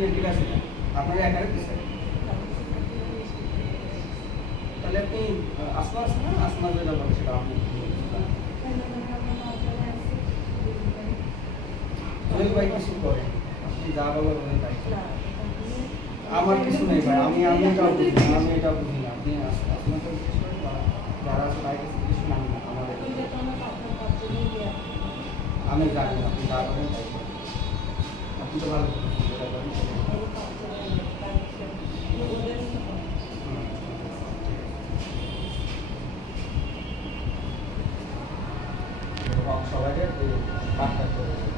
ঠিক আছে আপনারা একারে দিচ্ছেন তাহলে আপনি আসমা আছে না আসমা যেটা বলে সেটা আপনি ভাই কিছু করেন আপনি যা বলেন তাই আমার কিছু নেই ভাই আমি এটা বুঝি না আপনি আসমা তো কিছু করেন যারা আছে তাই কিছু মানি না আমাদের আমি জানি আপনি যা বলেন তাই আপনি তো ভালো সবাইকে বার্তা করে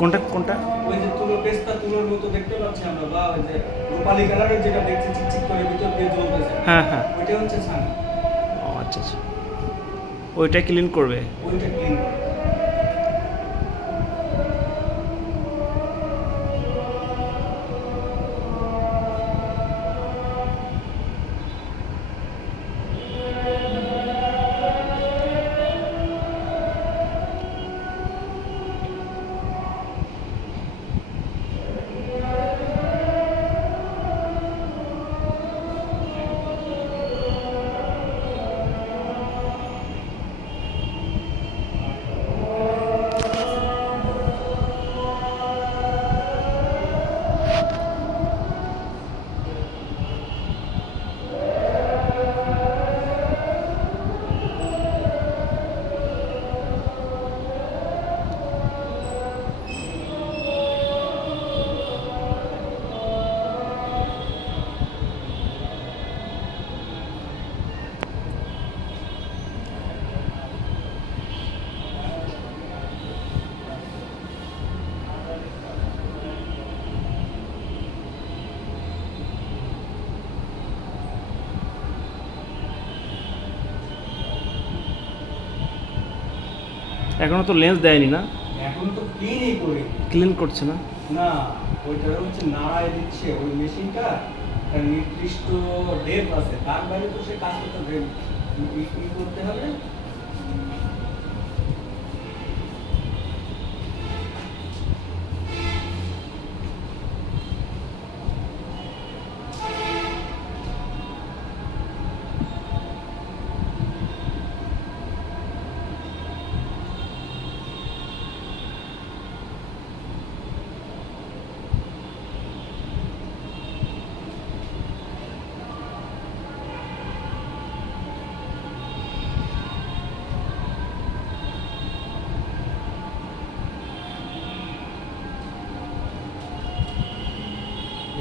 কোনটা কোনটা ওই যে তুলো পেস্তা তুলোর মতো দেখতে পাচ্ছি আমরা বা ওই যে রূপালী কালারের যেটা দেখছি চিকচিক করে ভিতর দিয়ে জ্বলতেছে হ্যাঁ হ্যাঁ ওইটা হচ্ছে ছানা ও আচ্ছা আচ্ছা ওইটা ক্লিন করবে ওইটা ক্লিন করে এখনো তো লেন্স দেয়নি না এখন তো ক্লিনই করে ক্লিন করছে না না ওইটা হচ্ছে নাড়ায় দিচ্ছে ওই মেশিনটা একটা নির্দিষ্ট ডেপ আছে তার বাইরে তো সে কাজ করতে হবে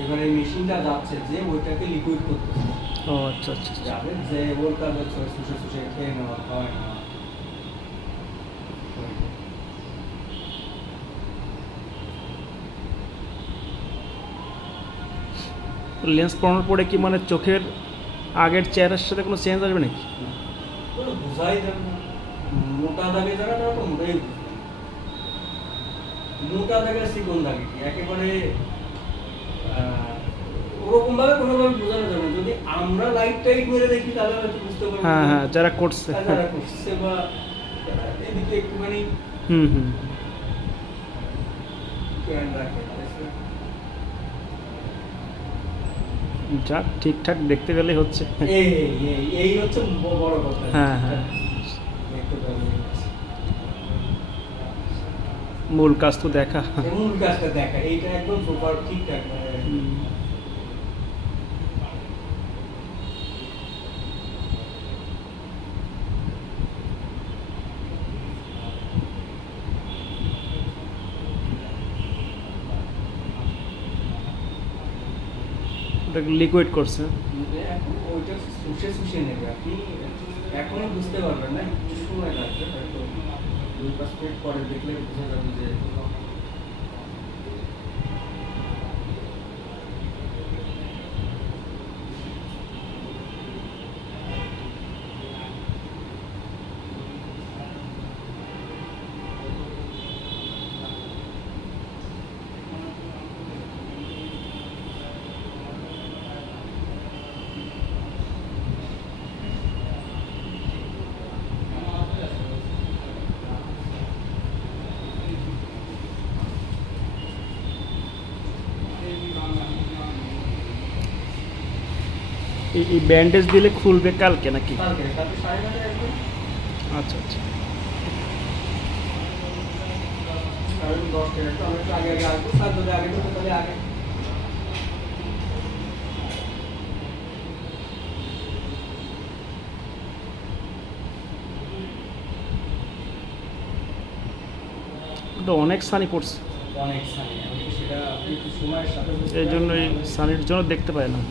এবারে এই মেশিনটা যাচ্ছে যে ওইটাকে লিকুইড করতেছে ও আচ্ছা আচ্ছা যাবে যে ওর কাজ হচ্ছে শুষে শুষে খেয়ে নেওয়া খাওয়াই নেওয়া লেন্স পরানোর পরে কি মানে চোখের আগের চেহারার সাথে কোনো চেঞ্জ আসবে নাকি বুঝাই যাবে না মোটা দাগে জায়গাটা তো মোটাই মোটা দাগে চিকন দাগে কি একেবারে ওরকম ভাবে কোনোভাবে বোঝানো যাবে না যদি আমরা লাইট টাইট মেরে দেখি তাহলে হয়তো বুঝতে পারবো হ্যাঁ হ্যাঁ যারা করছে বা এদিকে একটুখানি যাক ঠিকঠাক দেখতে গেলে হচ্ছে এই হচ্ছে বড় কথা হ্যাঁ হ্যাঁ দেখতে পেলে মূল কাজ তো দেখা। মূল কাজটা দেখা, এইটা একদম প্রপার ঠিকঠাক মানে ওটাকে লিকুইড করছে। এখন ওইটা শুষে নেবে, আপনি এখনই বুঝতে পারবেন না, একটু সময় লাগবে, হয়তো 2-5 মিনিট পরে দেখলে বোঝা যাবে যে এই ব্যান্ডেজ দিলে খুলবে কালকে নাকি? কালকে 9:30 একদম। আচ্ছা আচ্ছা। 10:30 একটু আমরা একটু আগে আসবো, 7 বলে আগে তো তাহলে আগে ওটা অনেক সানি পড়ছে, অনেক সানি, আমি সেটা আপনি একটু সময়ের সাথে এই জন্য এই সানির জন্য দেখতে পায় না।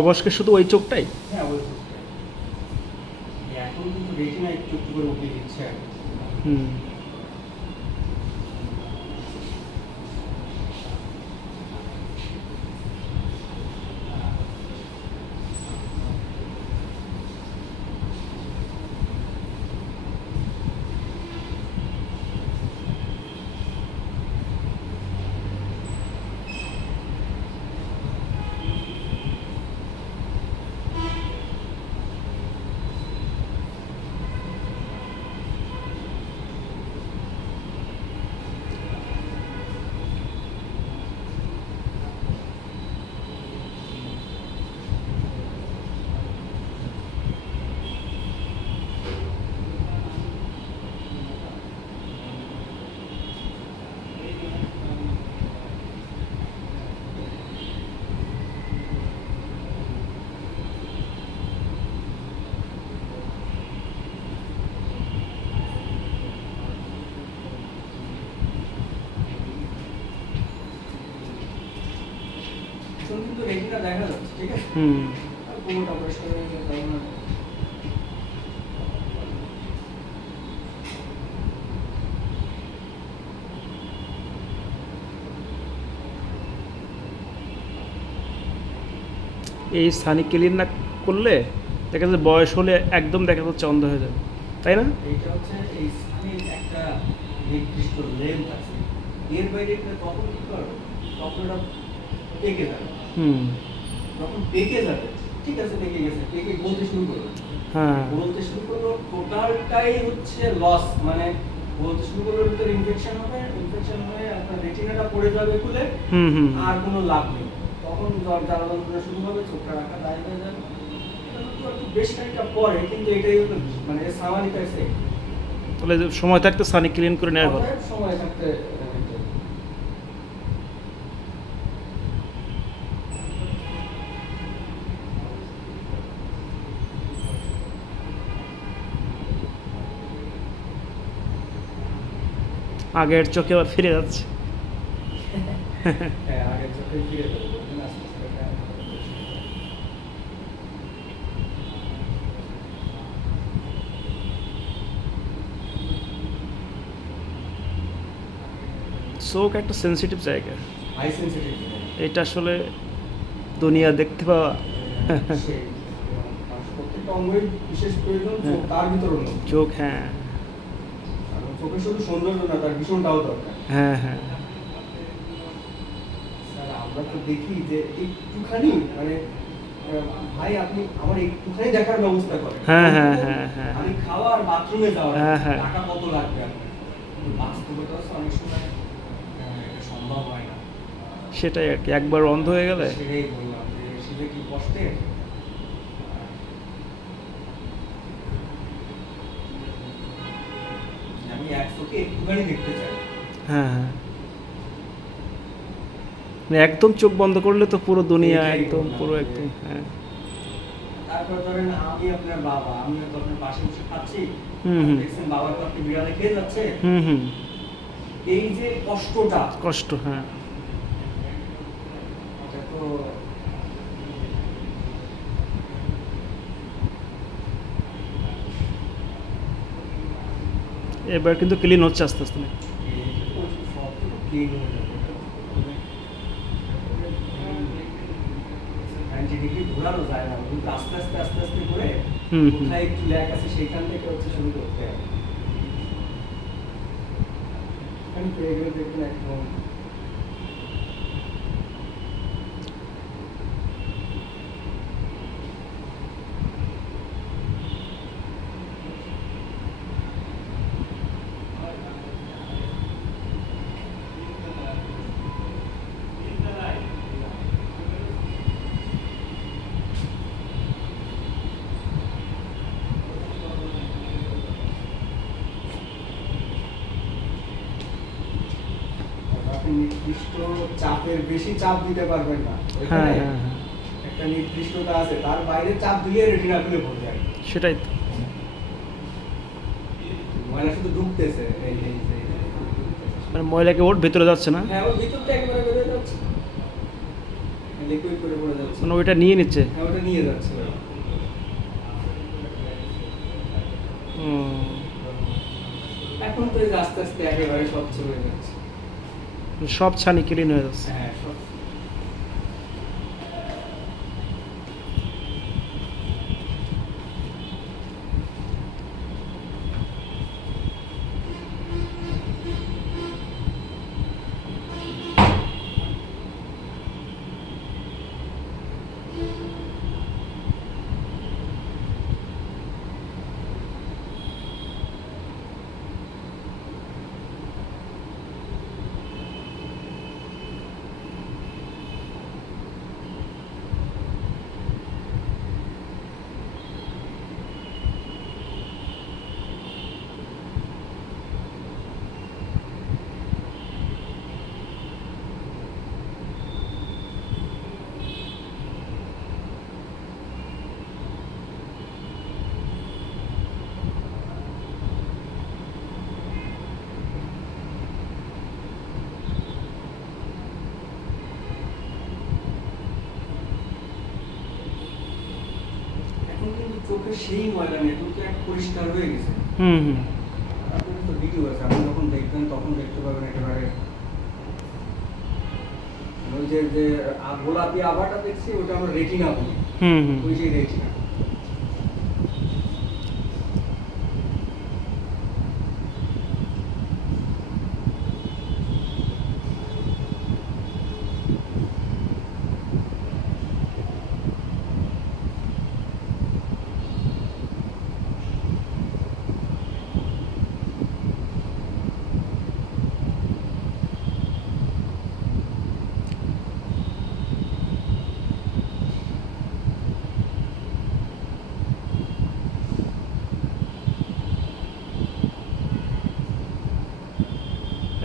অবশ্যই শুধু ওই চোখটাই। হ্যাঁ ওই চোখটাই। এখন কিন্তু রেটিনা একটু একটু করে উঠে দিচ্ছে আর কি। হুম। এখন কিন্তু রেটিনা দেখা যাচ্ছে, ঠিক আছে? হুম। আর পুরোটা অপারেশন হয়ে গেলে তাই না? এই সানি ক্লিন না করলে দেখা যাচ্ছে বয়স হলে একদম দেখা যাচ্ছে অন্ধ হয়ে যাবে, তাই না? এইটা হচ্ছে এই সানির একটা নির্দিষ্ট লেন্থ আছে, এর বাইরে এটা তখন কি করবে, তখন এটা পেকে যাবে। হুম। যখন পেকে যাবে, ঠিক আছে, পেকে গেছে, পেকে বলতে শুরু করবে, হ্যাঁ। বলতে শুরু করলো, টোটালটাই হচ্ছে লস, মানে বলতে শুরু করলে ভিতরে ইনফেকশন হবে, ইনফেকশন হয়ে আপনার রেটিনাটা পড়ে যাবে খুলে, হুম হুম। আর কোনো লাভ নেই। তখন জ্বালা যন্ত্রণা শুরু হবে, চোখটা রাখা দায় হয়ে যাবে। এটা তো একটু বেশ খানিকটা পরে, কিন্তু এটাই হলো মানে সামানিক আছে। তাহলে সময় থাকতে সানি ক্লিন করে নেওয়ার কথা। সময় থাকতে আগের চোখে আবার ফিরে যাচ্ছে। হ্যাঁ, আগের চোখে ফিরে যাবে, আস্তে আস্তে এটা চোখ একটা সেন্সিটিভ জায়গা, হাই সেন্সিটিভ। এটা আসলে দুনিয়া দেখতে পাওয়া। প্রত্যেকটা অঙ্গের বিশেষ প্রয়োজন, চোখ তার ভিতর অন্য। চোখ, হ্যাঁ চোখের শুধু সৌন্দর্য না, তার ভীষণটাও দরকার। হ্যাঁ হ্যাঁ। স্যার আমরা তো দেখি যে একটুখানি মানে ভাই আপনি আমার একটুখানি দেখার ব্যবস্থা করেন। হ্যাঁ হ্যাঁ হ্যাঁ হ্যাঁ। আমি খাওয়া আর বাথরুমে যাওয়া, হ্যাঁ, হ্যাঁ। টাকা কত লাগবে আপনার? বাস্তবতা হচ্ছে অনেক সময় এটা সম্ভব হয় না। সেটাই আর কি, একবার অন্ধ হয়ে গেলে। সেটাই বললাম যে সেটা কি কষ্টের। আমি এক চোখে একটুখানি দেখতে চাই। হ্যাঁ হ্যাঁ, মানে একদম চোখ বন্ধ করলে তো পুরো দুনিয়া এইটাই একদম বললাম পুরো যে- একদম, হ্যাঁ। তারপর ধরেন আমি আপনার বাবা, আমি হয়তো আপনার পাশে বসে খাচ্ছি, হুম, হুম। দেখছেন বাবার তো আপনি বিড়ালে খেয়ে যাচ্ছে, হুম হুম। এই যে কষ্টটা, কষ্ট, হ্যাঁ। এটা তো এবার কিন্তু ক্লিন হচ্ছে আস্তে আস্তে। ক্লিন হয়ে যাবে। 90 ডিগ্রি ঘোরানো যায় না, কিন্তু আস্তে আস্তে আস্তে আস্তে করে হুম, হুম। কোথায় একটু ল্যাক আছে সেইখান থেকে হচ্ছে শুরু করতে হবে। আমি তো এগুলো দেখুন একদম আপনি নির্দিষ্ট চাপের বেশি চাপ দিতে পারবেন না। হ্যাঁ ওইখানে হ্যাঁ হ্যাঁ, একটা নির্দিষ্টতা আছে, তার বাইরে চাপ দিলে রেটিনা খুলে পড়ে যায়। সেটাই তো। ময়লা শুধু ঢুকতেছে, এই যে মানে ময়লাকে ওর ভেতরে যাচ্ছে না, হ্যাঁ ওর ভিতরটা একবারে বেরোয় যাচ্ছে, লিকুইড করে পড়ে যাচ্ছে, মানে ওইটা নিয়ে নিচ্ছে। হ্যাঁ ওটা নিয়ে যাচ্ছে। হুম, এখন তো এই যে আস্তে আস্তে একেবারে স্বচ্ছ হয়ে যাচ্ছে। সব ছানি ক্লিন হয়ে যাচ্ছে। হ্যাঁ সব এখন কিন্তু চোখে সেই ময়লা নেই, চোখ তো এক পরিষ্কার হয়ে গেছে। হুম হুম। আপনাদের তো ভিডিও আছে, আপনি যখন দেখবেন তখন দেখতে পাবেন একেবারে ওই যে যে গোলাপি আভাটা দেখছি ওটা আমরা রেটিনা বলি, হুম হুম। ওই যে রেটিনা।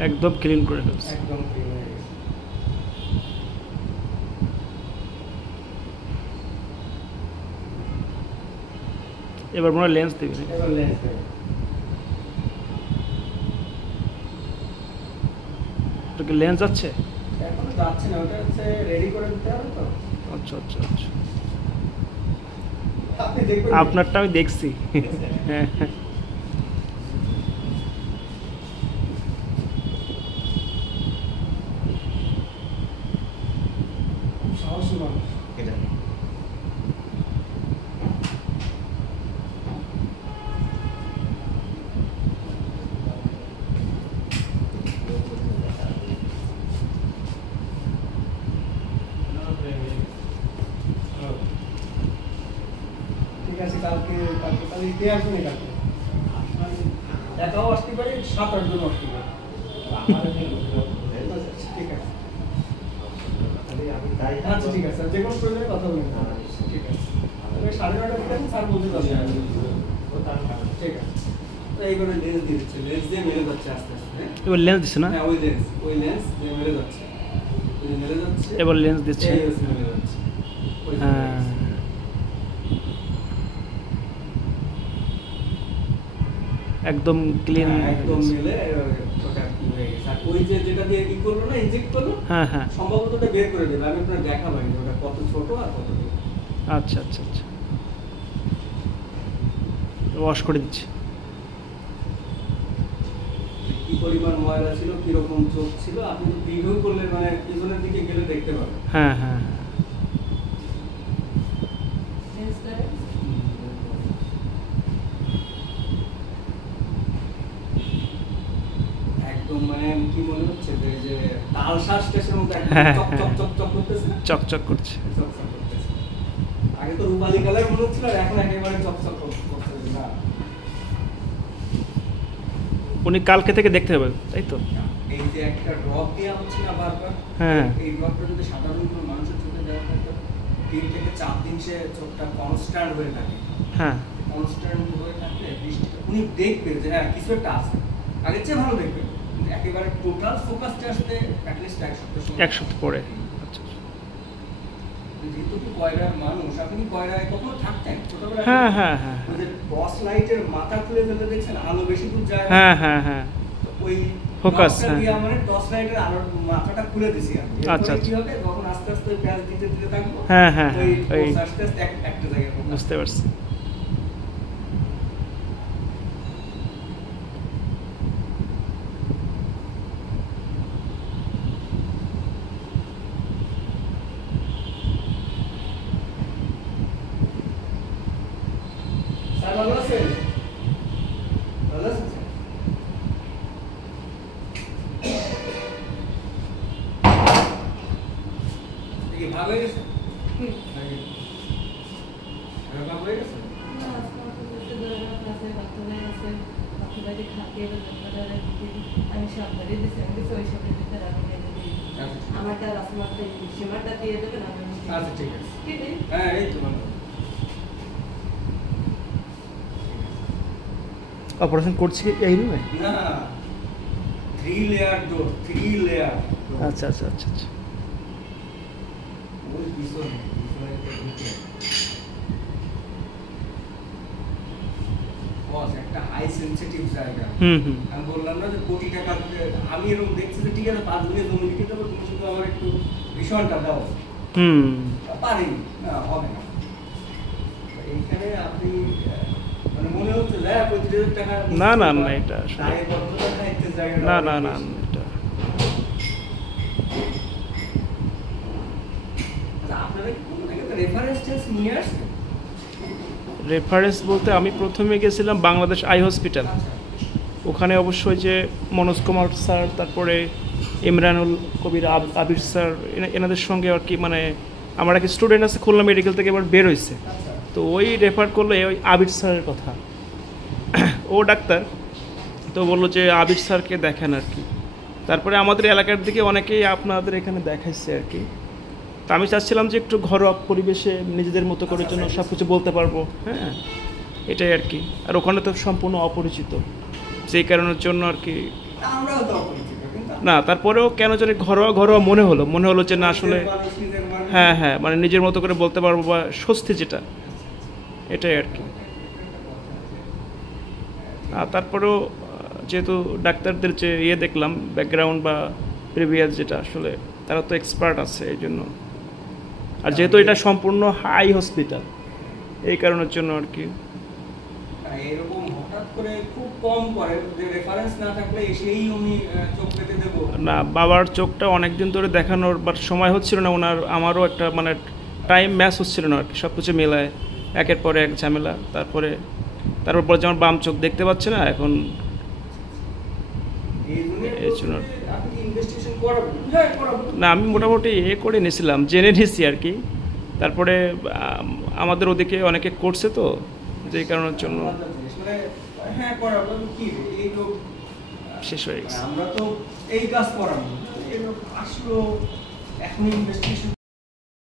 একদম ক্লিন করে ফেলছে। একদম ক্লিন হয়ে গেছে। এবার মনে হয় লেন্স দিবি। এবার লেন্স দেবে। এটা কি লেন্স আছে? এখনো যাচ্ছে না, ওটা হচ্ছে রেডি করে দিতে হবে তো। আচ্ছা আচ্ছা আচ্ছা। আপনি দেখবেন আপনারটা আমি দেখছি। হ্যাঁ হ্যাঁ। ঠিক আছে, কালকে কে আসবে কালকে? একাও আসতে পারে, 7-8 জন আসতে পারে। ঠিক আছে, আচ্ছা ঠিক আছে, যে কোনো প্রয়োজনে কথা বলবেন। ঠিক আছে, 9:30 ঠিক আছে, স্যার বলতে পারবেন। ঠিক আছে, তো এইভাবে লেন্স দিয়ে দিচ্ছে, লেন্স দিয়ে মেলে যাচ্ছে আস্তে আস্তে। এবার লেন্স দিচ্ছে না? হ্যাঁ, ওই লেন্স দিয়ে মেলে যাচ্ছে, ওই যে মেলে যাচ্ছে, এবার লেন্স দিচ্ছে। এই হচ্ছে মেলে যাচ্ছে। হ্যাঁ, একদম ক্লিন। একদম মিলে ওটা কি হয়ে গেছে। আর ওই যে যেটা দিয়ে কি করলো না, ইনজেক্ট করলো, হ্যাঁ হ্যাঁ, সম্ভবত ওটা বের করে দেবে। আমি আপনার দেখাবো যে ওটা কত ছোট আর কত বড়। আচ্ছা আচ্ছা আচ্ছা, ওয়াশ করে দিচ্ছি। কি পরিমাণ ময়লা ছিল, কিরকম চোখ ছিল, আপনি তো ভিডিও করলে মানে পিছনের দিকে গেলে দেখতে পাবেন। হ্যাঁ হ্যাঁ হ্যাঁ, একদম মানে কি মনে হচ্ছে যে তালশাঁস স্টেশনের মতো একদম হ্যাঁ, চক চক হ্যাঁ। চক চক করতেছে না? চকচক করছে। চকচক করতেছে। আগে তো রূপালী কালার মনে হচ্ছিল, আর এখন একেবারে চকচক করতেছে না। উনি কালকে থেকে দেখতে হবে, তাই তো? এই যে একটা ড্রপ দেওয়া হচ্ছে না বারবার, হ্যাঁ। এই ড্রপটা যদি সাধারণ কোনো মানুষের চোখে দেওয়া থাকে, 3 থেকে 4 দিন সে চোখটা কনস্ট্যান্ট হয়ে থাকে। হ্যাঁ, কনস্ট্যান্ট হয়ে থাকলে বৃষ্টিটা উনি দেখবে যে হ্যাঁ কিছু একটা আছে, আগের চেয়ে ভালো দেখবে। কিন্তু একেবারে টোটাল ফোকাসটা আসতে অ্যাটলিস্ট 1 সপ্তাহ সময়। 1 সপ্তাহ পরে। আচ্ছা, যেহেতু কি কয়রার মানুষ, আপনি কি কয়রায় কখনো থাকতেন ছোটবেলায়? হ্যাঁ হ্যাঁ হ্যাঁ ওই যে টর্চ লাইটের মাথা খুলে ফেলে দেখছেন, আলো বেশি দূর যায় না? হ্যাঁ হ্যাঁ হ্যাঁ, তো ওই Focus, টর্চটা হ্যাঁ। দিয়ে মানে টর্চ লাইটের আলোর মাথাটা খুলে দিছি আমি। আচ্ছা, এরপরে কি আচ্ছা। হবে, যখন আস্তে আস্তে প্যাচ দিতে দিতে থাকবো, হ্যাঁ, হ্যাঁ, ওই হ্যাঁ, ওই- টর্চ আস্তে আস্তে একটা জায়গায় focus বুঝতে পারছি। স্যার ভালো আছেন? ভালো আছেন স্যার? কি ভাগ হয়ে গেছে? ভাগ হয়ে গেছে? আমারটা রাসমাটা সীমাটা দিয়ে দেবেন আমি আচ্ছা ঠিক আছে। ঠিক আছে হ্যাঁ এই তো ভালো। অপারেশন করছি কি এই রুমে? না 3 লেয়ার ডোর, 3 লেয়ার। আচ্ছা আচ্ছা আচ্ছা আচ্ছা, ওই পিছনে ঢুকে বস একটা হাই সেনসিটিভ জায়গা। হুম হুম, আমি বললাম না যে কোটি টাকা আমি এরকম দেখছি যে ঠিক আছে 5 মিনিট জমি লিখে দেবো, তুমি শুধু আমার একটু ভীষণটা দাও। হুম, পারিনি, না হবে না। তো এইখানে আপনি মানে মনে হচ্ছে যে 35,000 টাকা না, না, না, এটা আসলে- দায়বদ্ধতা দায়িত্বের জায়গাটা না অনেক না না, বেশি। এটা আচ্ছা, আপনারা কি কোনো জায়গাতে রেফারেন্স টেস্ট নিয়ে আসছেন? রেফারেন্স বলতে আমি প্রথমে গেছিলাম বাংলাদেশ আই হসপিটাল। আচ্ছা ওখানে অবশ্যই যে মনোজ কুমার স্যার, তারপরে ইমরানুল কবির, আবির স্যার, এনাদের সঙ্গে আর কি মানে আমার এক স্টুডেন্ট আছে খুলনা মেডিকেল থেকে এবার বের হয়েছে, আচ্ছা তো ওই রেফার করলো ওই আবির স্যারের কথা। ও ডাক্তার, তো বললো যে আবির স্যারকে দেখেন আর কি। তারপরে আমাদের এলাকার দিকে অনেকেই আপনাদের এখানে দেখাইছে আর কি। তা আমি চাচ্ছিলাম যে একটু ঘরোয়া পরিবেশে নিজেদের মতো করে জন্য সব কিছু বলতে পারবো, হ্যাঁ এটাই আর কি। আর ওখানে তো সম্পূর্ণ অপরিচিত, সেই কারণের জন্য আর কি। আমরাও তো অপরিচিত, কিন্তু না তারপরেও কেন জানি ঘরোয়া ঘরোয়া মনে হলো যে না আসলে নিজের মানুষ। হ্যাঁ হ্যাঁ মানে নিজের মতো করে বলতে পারবো বা স্বস্তি যেটা, এটাই আর কি। আর তারপরেও যেহেতু ডাক্তারদের যে দেখলাম ব্যাকগ্রাউন্ড বা প্রিভিয়াস যেটা, আসলে তারা তো এক্সপার্ট আছে এই জন্য। আর যেহেতু এটা সম্পূর্ণ হাই হসপিটাল, এই কারণের জন্য আর কি। এরকম হঠাৎ করে খুব কম করে যে রেফারেন্স না থাকলে এসেই উনি চোখ পেতে দেবো। না, বাবার চোখটা অনেক দিন ধরে দেখানোর বাট সময় হচ্ছিল না ওনার, আমারও একটা মানে টাইম ম্যাচ হচ্ছিল না আর কি। সব কিছু মেলায় একের পরে এক ঝামেলা। তারপর বলে যে আমার বাম চোখ দেখতে পাচ্ছে না এখন। এই জন্য আপনি ইনভেস্টিগেশন করাবেন? হ্যাঁ করাবো। না, আমি মোটামুটি করে নিয়েছিলাম, জেনে নিয়েছি আর কি। তারপরে আমাদের ওদিকে অনেকে করছে তো, যেই কারণের জন্য মানে হ্যাঁ করার কি রে, এই লোক শেষ হয়ে গেছে। আমরা তো এই কাজ করাবো, এই লোক আসলো এখন ইনভেস্টিগেশন